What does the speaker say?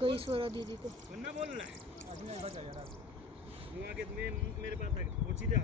गई स्वरा दीदी को बोल रहा है मेरे पास पहुंची जा